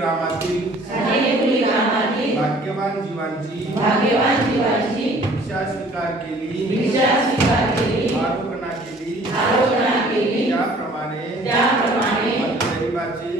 ग्रामातील भाग्यवान जीवांची भाग्यवान जीवांची दिशा स्वीकार केली. दिशा स्वीकार केली. आरोपणा केली. आरोपणा केली. त्याप्रमाणे त्याप्रमाणे परिवाराची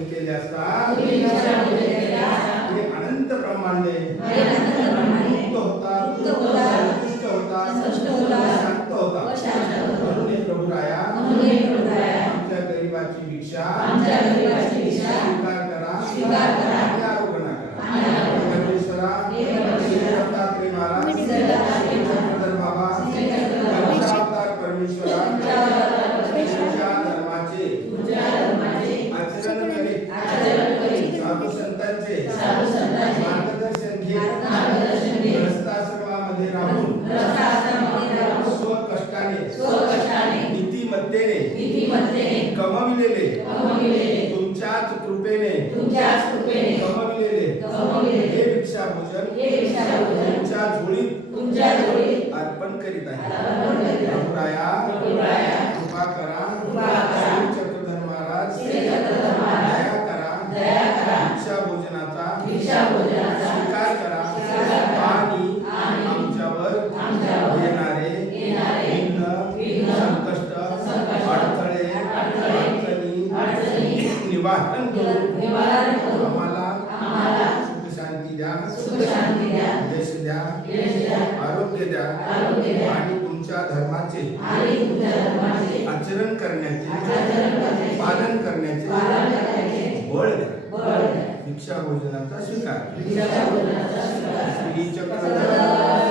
संख्येचे असतात ते अनंत ब्रह्मांडे. मुक्त होतात संतुष्ट होतात शांत होतात प्रभू राया. आमच्या गरिबाची भिक्षा. गमविलेले तुमच्याच कृपेने तुमच्याच कृपेने गमविलेले हे भिक्षा भोजन हे भिक्षा भोजन तुमच्या झोळीत तुमच्या झोळीत अर्पण करीत आहे अर्पण करीत आहे प्रभुराया। प्रभुराया। कृपा करा। कृपा द्या आरोग्य द्या आणि तुमच्या धर्माचे आचरण करण्याचे पालन करण्याचे बळ द्या. भिक्षा भोजनाचा स्वीकार. श्री चक्र